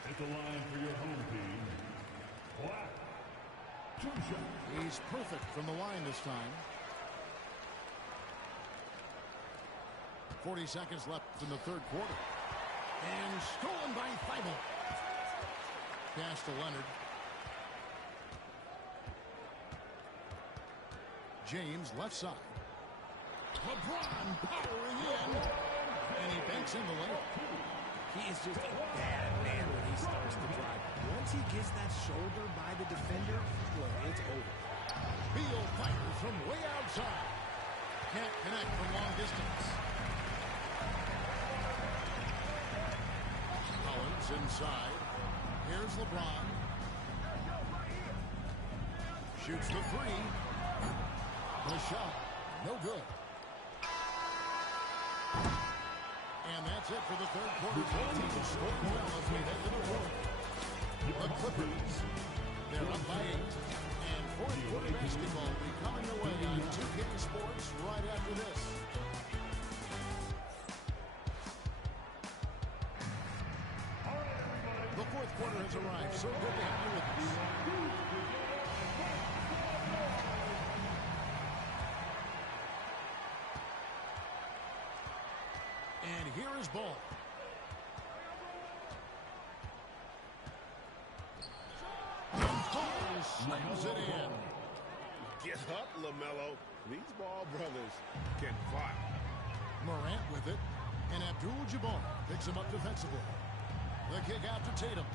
At the line for your home team, Black. 2 shots. He's perfect from the line this time. 40 seconds left in the third quarter. And stolen by Thibault. Pass to Leonard. James left side. LeBron powering in. And he banks in the layup. He is just a bad man when he starts to drive. Once he gets that shoulder by the defender, well, it's over. Beal fires from way outside. Can't connect from long distance. Collins inside. Here's LeBron. Shoots the three. The shot. No good. And that's it for the third quarter. Both teams scoring well as we head to the fourth. The Clippers, they're up by 8. And fourth quarter basketball will be coming your way on 2K Sports right after this. The fourth quarter has arrived. So good to have you with us. And here is Ball. And Ball slams it in. Get up, LaMelo. These Ball brothers can fight. Morant with it. And Abdul-Jabbar picks him up defensively. The kick out to Tatum.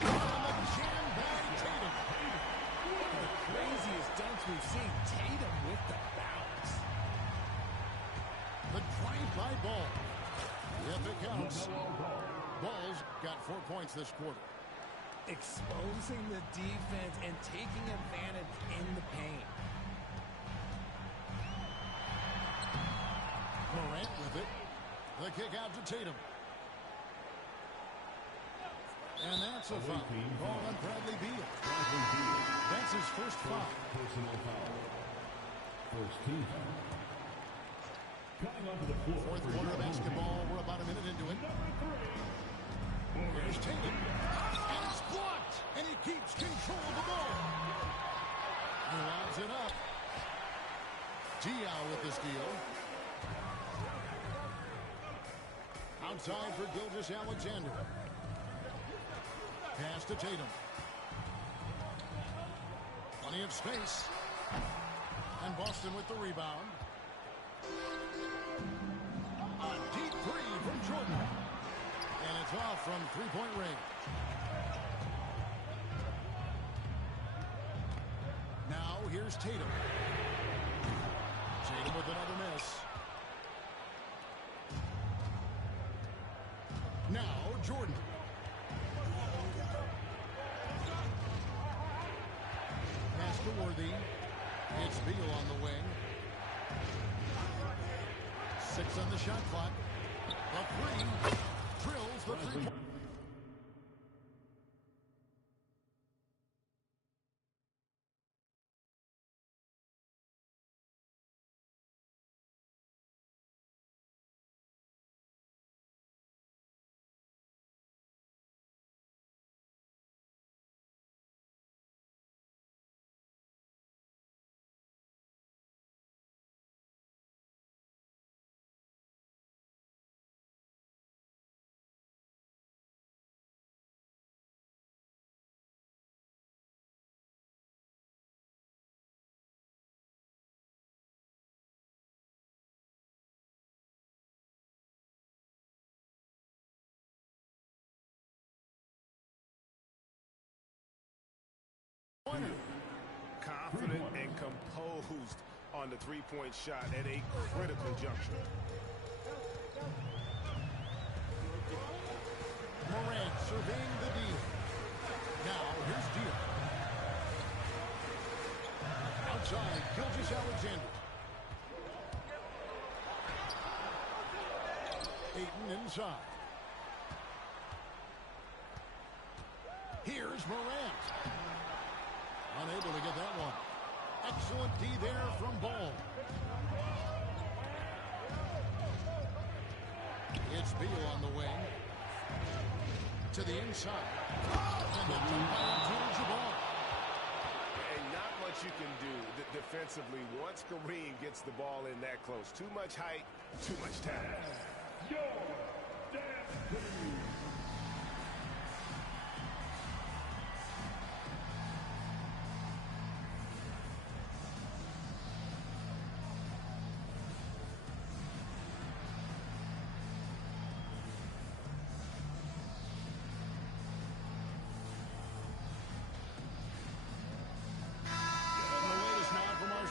And the jam by Tatum. One of the craziest dunks we've seen. Tatum with the bounce. The drive by Ball. If it counts. Ball's got 4 points this quarter. Exposing the defense and taking advantage in the paint. Morant with it. The kick out to Tatum. And that's a foul. Ball on Bradley Beal. That's his first foul. Personal foul. First team foul. Coming onto the floor. Fourth quarter basketball. We're about a minute into it. Here's Tatum. And it's blocked. And he keeps control of the ball. He lobs it up. Diaw with the steal. Outside for Gilgeous-Alexander. Pass to Tatum. Plenty of space. And Boston with the rebound. A deep three from Jordan. And it's off from three-point range. Now here's Tatum. Tatum with another miss. Now Jordan. Pass to Worthy. It's Beal on the wing. 6 on the shot clock. The three. Drills the three-point. composed on the three-point shot at a critical juncture. Morant surveying the D. Now, here's Deal. Outside, Gilgeous-Alexander. Ayton inside. Here's Morant. Unable to get that one. Excellent D there from Ball. It's Beal on the wing. To the inside. And the jump to Jabbar. And not much you can do defensively once Kareem gets the ball in that close. Too much height, too much talent.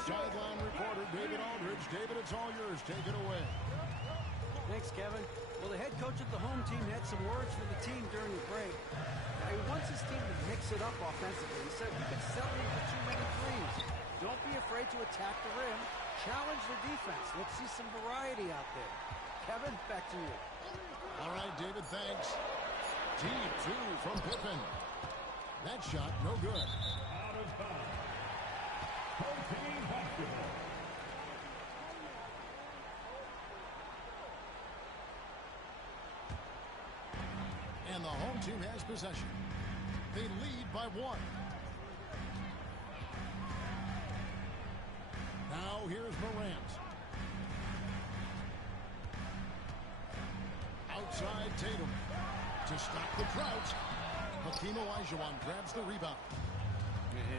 Sideline reporter David Aldridge. David, it's all yours. Take it away. Thanks, Kevin. Well, the head coach of the home team had some words for the team during the break. He wants his team to mix it up offensively. He said, we've been settling for too many threes. Don't be afraid to attack the rim. Challenge the defense. Let's see some variety out there. Kevin, back to you. All right, David, thanks. Deep two from Pippen. That shot, no good. Out of bounds. Team basketball. And the home team has possession. They lead by one. Now here's Morant. Outside Tatum. To stop the drought. Hakeem Olajuwon grabs the rebound.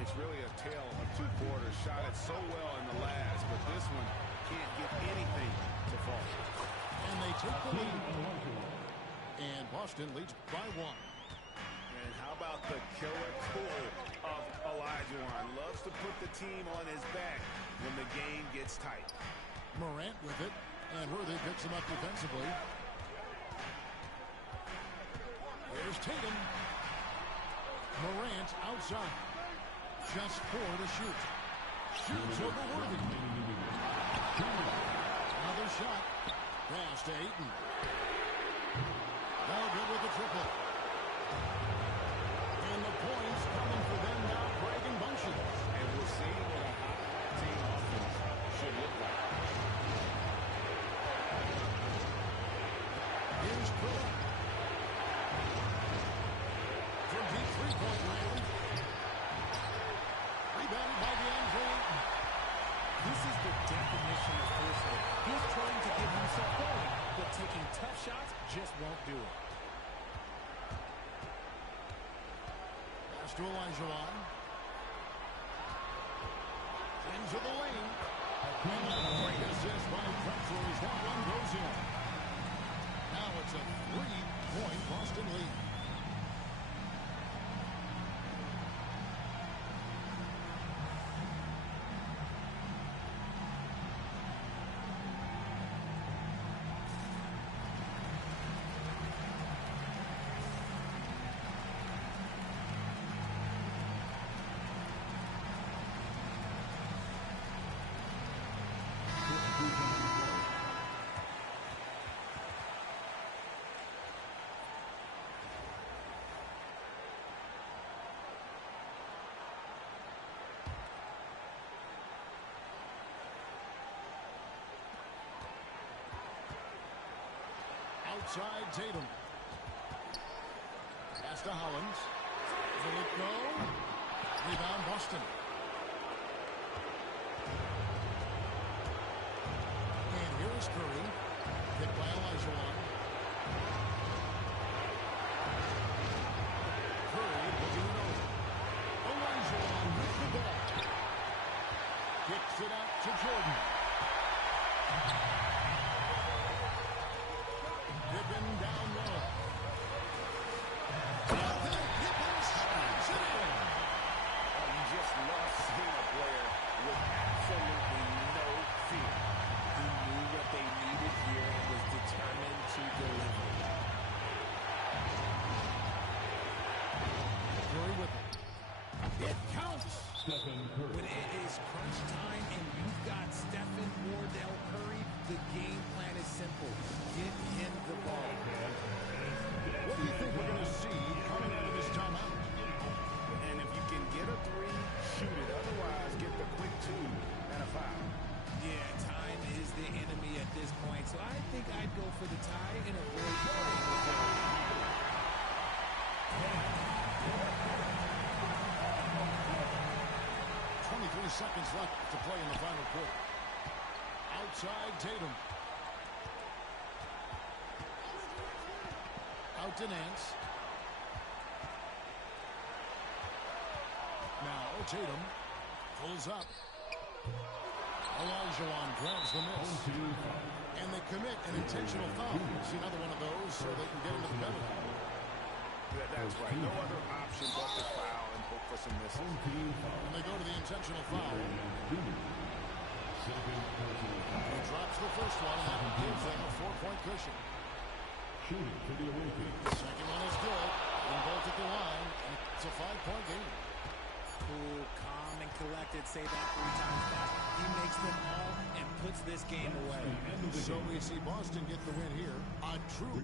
It's really a tale of two quarters. Shot it so well in the last, but this one can't get anything to fall. And they take the lead. And Boston leads by one. And how about the killer tool of Olajuwon? Loves to put the team on his back when the game gets tight. Morant with it, and Worthy picks him up defensively. Here's Tatum. Morant outside. Just 4 to shoot. Shoots over Worthy. Another shot. Pass to Ayton. No good with the triple. And the points coming for them now, Craig and Bunches. And we'll see what a hot team offense should look like. Here's Curry. From deep three-point land. Rebounded by DeAndre Ayton. This is the definition of forceful. He's trying to get himself going, but taking tough shots just won't do it. Pass to Olajuwon. Into the lane. And a great assist by Drexler as that one goes in. Now it's a 3-point Boston lead. Outside Tatum. Pass to Hollins. Will it go? Rebound Boston. And here is Curry. Picked by Olajuwon. Curry looking it over. Olajuwon with the ball. Kicks it out to Jordan. Pippen down low. Pippen slams it in. You just love seeing a player with When it is crunch time and you've got Stephen Wardell Curry, the game plan is simple. Get him the ball. What do you think we're going to see coming out of this timeout? And if you can get a three, shoot it. Otherwise, get the quick two and a foul. Yeah, time is the enemy at this point, so I think I'd go for the tie and avoid playing the ball. 23 seconds left to play in the final quarter. Outside Tatum. Out to Nance. Now Tatum pulls up. Olajuwon grabs the miss. And they commit an intentional foul. See another one of those so they can get into the penalty. That's right. No other option but to foul and hope for some misses. And they go to the intentional foul. He drops the first one, and that gives them a 4-point cushion. Second one is good. And both at the line. And it's a 5-point game. Cool, calm, and collected. Say that 3 times fast. He makes them all and puts this game away. So we see Boston get the win here. A true